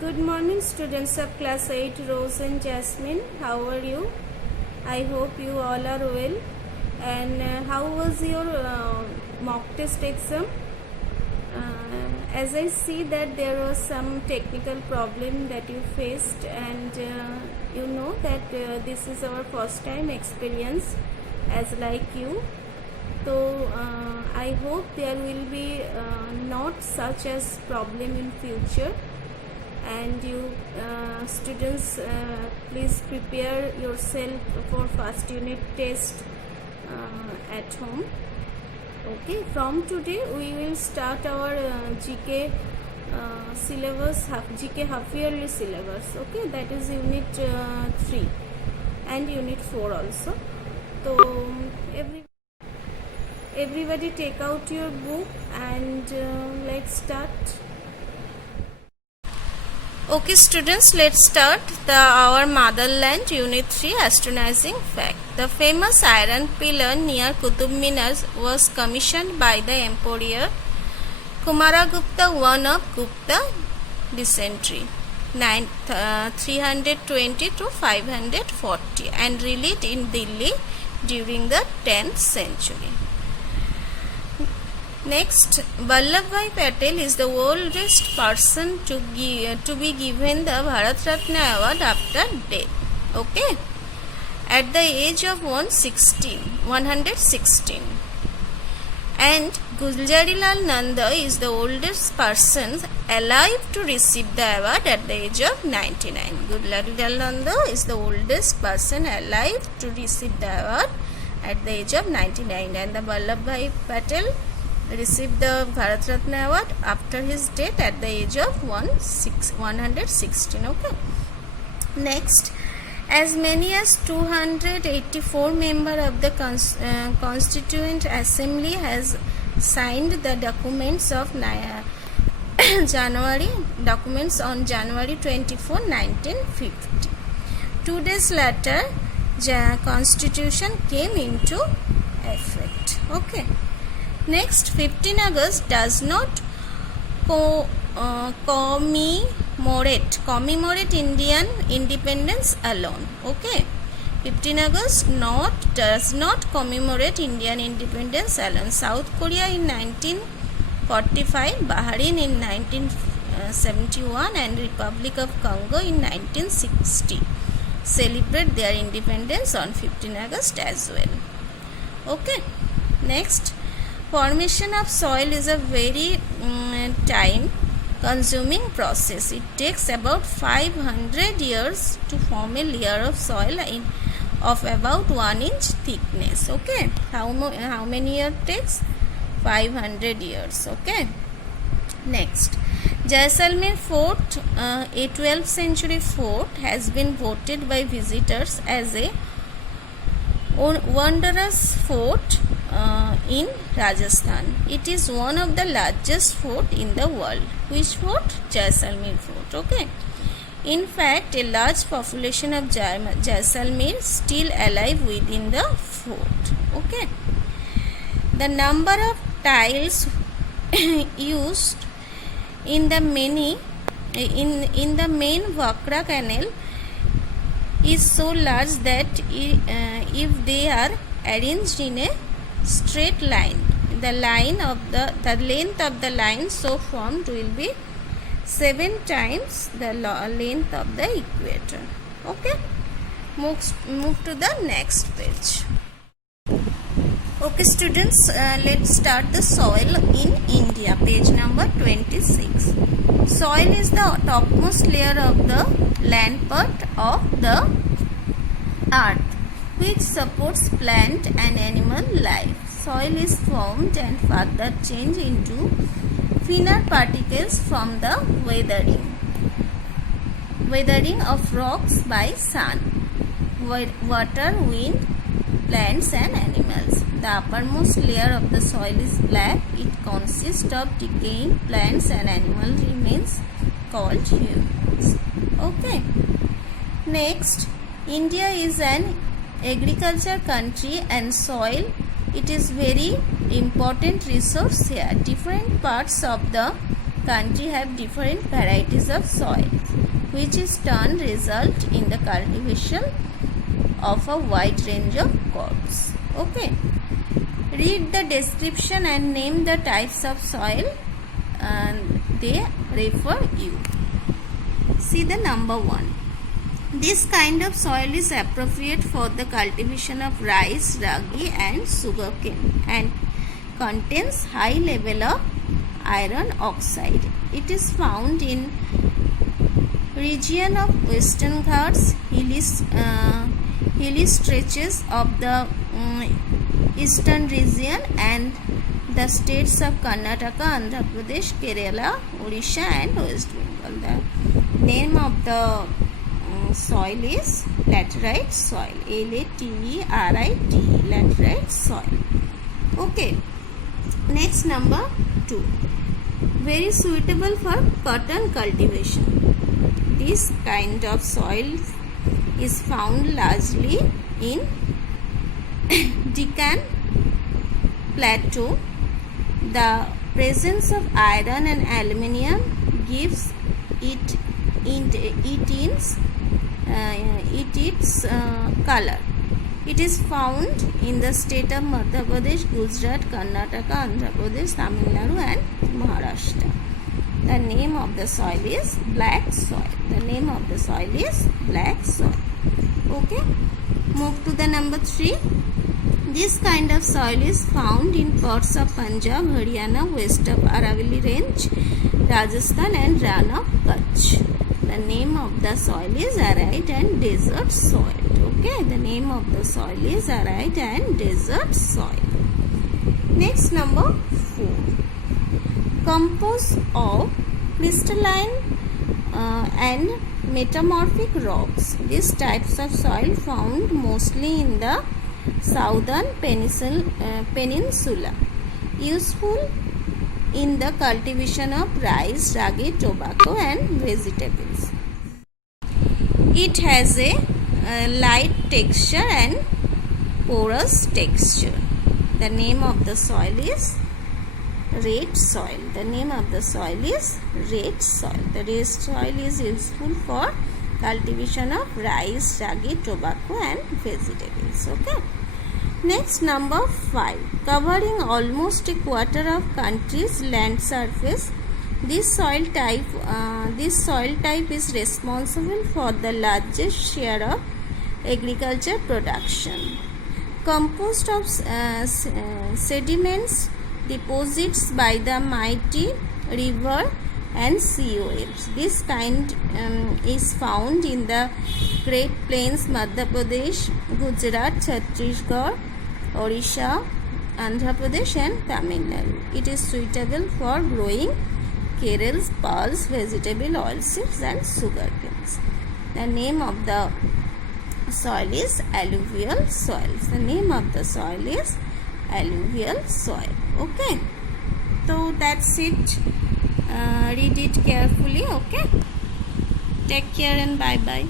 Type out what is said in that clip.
Good morning, students of class 8, Rose and Jasmine. How are you? I hope you all are well. And how was your mock test exam? As I see that there was some technical problem that you faced, and you know that this is our first time experience as like you. So I hope there will be not such as problem in future. And you students, please prepare yourself for first unit test at home. Okay, from today we will start our GK syllabus, GK half yearly syllabus. Okay, that is unit 3 and unit 4 also. So everybody take out your book and let's start. Okay students, let's start our motherland unit 3 astonishing fact. The famous iron pillar near Qutub Minar was commissioned by the emperor Kumaragupta, one of Gupta dysentery 320 to 540 and released in Delhi during the 10th century. Next, Vallabhbhai Patel is the oldest person to be given the Bharat Ratna award after death. Okay, at the age of 116. And Gulzarilal Nanda is the oldest person alive to receive the award at the age of 99. Gulzarilal Nanda is the oldest person alive to receive the award at the age of 99, and the Vallabhbhai Patel received the Bharat Ratna award after his death at the age of 116. Okay. Next, as many as 284 members of the Constituent Assembly has signed the documents of documents on January 24, 1950. 2 days later, the Constitution came into effect. Okay. Next, 15 August does not commemorate Indian independence alone. Okay, 15 August does not commemorate Indian independence alone. South Korea in 1945, Bahrain in 1971, and Republic of Congo in 1960 celebrate their independence on 15 August as well. Okay, next. Formation of soil is a very time consuming process. It takes about 500 years to form a layer of soil of about 1 inch thickness. Okay, how many years takes? 500 years. Okay, next, Jaisalmer Fort, a 12th century fort, has been voted by visitors as a wondrous fort in Rajasthan. It is one of the largest fort in the world. Which fort? Jaisalmer Fort. Okay. In fact, a large population of Jaisalmer still alive within the fort. Okay. The number of tiles used in the main Vakra canal is so large that if they are arranged in a straight line, the length of the line so formed will be 7 times the length of the equator. Okay, move to the next page. Okay students, let's start the soil in India. Page number 26. Soil is the topmost layer of the land part of the earth, which supports plant and animal life. Soil is formed and further changed into finer particles from the weathering of rocks by sun, water, wind, plants and animals. The uppermost layer of the soil is black. It consists of decaying plants and animal remains called humus. Okay. Next, India is an agriculture country, and soil, it is very important resource here. Different parts of the country have different varieties of soil, which is turn result in the cultivation of a wide range of crops. Okay. Read the description and name the types of soil and they refer you. See the number 1. This kind of soil is appropriate for the cultivation of rice, ragi and sugarcane and contains high level of iron oxide. It is found in region of Western Ghats, hilly stretches of the eastern region and the states of Karnataka, Andhra Pradesh, Kerala, Odisha and West Bengal. The name of the soil is laterite soil. Laterite, laterite soil. Okay. Next, number 2. Very suitable for cotton cultivation. This kind of soil is found largely in Deccan Plateau. The presence of iron and aluminium gives it its color. It is found in the state of Madhya Pradesh, Gujarat, Karnataka, Andhra Pradesh, Tamil Nadu and Maharashtra. The name of the soil is black soil. The name of the soil is black soil. Okay. Move to the number 3. This kind of soil is found in parts of Punjab, Haryana, west of Aravalli Range, Rajasthan and Rann of Kutch. The name of the soil is arid and desert soil. Okay, the name of the soil is arid and desert soil. Next, number 4. Composed of crystalline and metamorphic rocks. These types of soil found mostly in the southern peninsula. Useful in the cultivation of rice, ragi, tobacco and vegetables. It has a light texture and porous texture. The name of the soil is red soil. The name of the soil is red soil. The red soil is useful for cultivation of rice, ragi, tobacco and vegetables. Okay. Next, number 5. Covering almost a quarter of country's land surface, this soil type is responsible for the largest share of agriculture production. Composed of sediments deposits by the mighty river and sea waves. This kind is found in the Great Plains, Madhya Pradesh, Gujarat, Chhattisgarh, Odisha, Andhra Pradesh and Tamil Nadu. It is suitable for growing kerals, pearls, vegetable oilseeds and sugar canes. The name of the soil is alluvial soil. The name of the soil is alluvial soil. Okay. So that's it. Read it carefully. Okay. Take care and bye bye.